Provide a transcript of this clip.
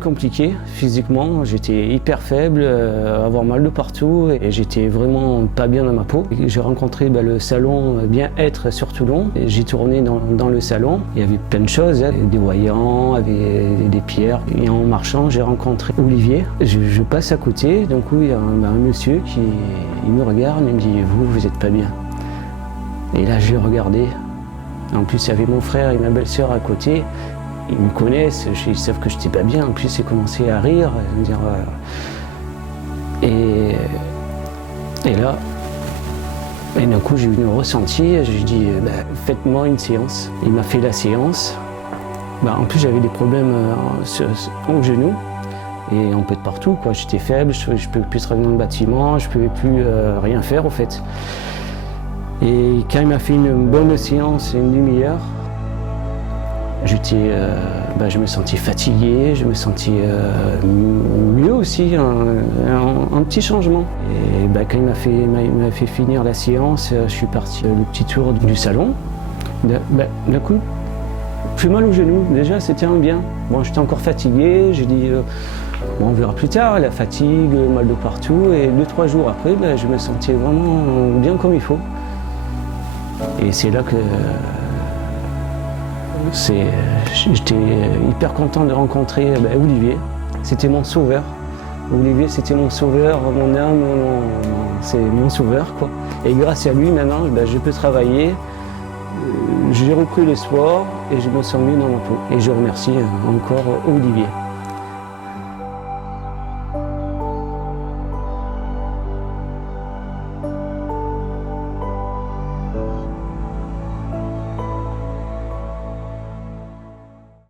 compliqué physiquement, j'étais hyper faible, avoir mal de partout et j'étais vraiment pas bien dans ma peau. J'ai rencontré le salon Bien-être sur Toulon. J'ai tourné dans le salon, il y avait plein de choses, des voyants, des pierres. Et en marchant, j'ai rencontré Olivier. Je passe à côté, d'un coup il y a un monsieur qui me regarde et me dit « vous êtes pas bien ». Et là je l'ai regardé. En plus il y avait mon frère et ma belle-sœur à côté. Ils me connaissent, ils savent que je n'étais pas bien. En plus, ils commençaient à rire, à me dire. Et là, d'un coup, j'ai eu un ressenti. J'ai dit, faites-moi une séance. Il m'a fait la séance. En plus, j'avais des problèmes au genou et un peu de partout, quoi. J'étais faible, je ne pouvais plus travailler dans le bâtiment, je ne pouvais plus rien faire, au fait. Et quand il m'a fait une bonne séance, une demi-heure, je me sentais fatigué, je me sentais mieux aussi, un petit changement. Et quand il m'a fait finir la séance, je suis parti le petit tour du salon. D'un coup, plus mal au genou, déjà c'était un bien. Bon, j'étais encore fatigué, j'ai dit on verra plus tard, la fatigue, le mal de partout. Et 2-3 jours après, je me sentais vraiment bien comme il faut. Et c'est là que j'étais hyper content de rencontrer Olivier. C'était mon sauveur. Olivier, c'était mon sauveur, mon âme, c'est mon sauveur, quoi. Et grâce à lui, maintenant, je peux travailler. J'ai repris le sport et je me sens mieux dans ma peau. Et je remercie encore Olivier.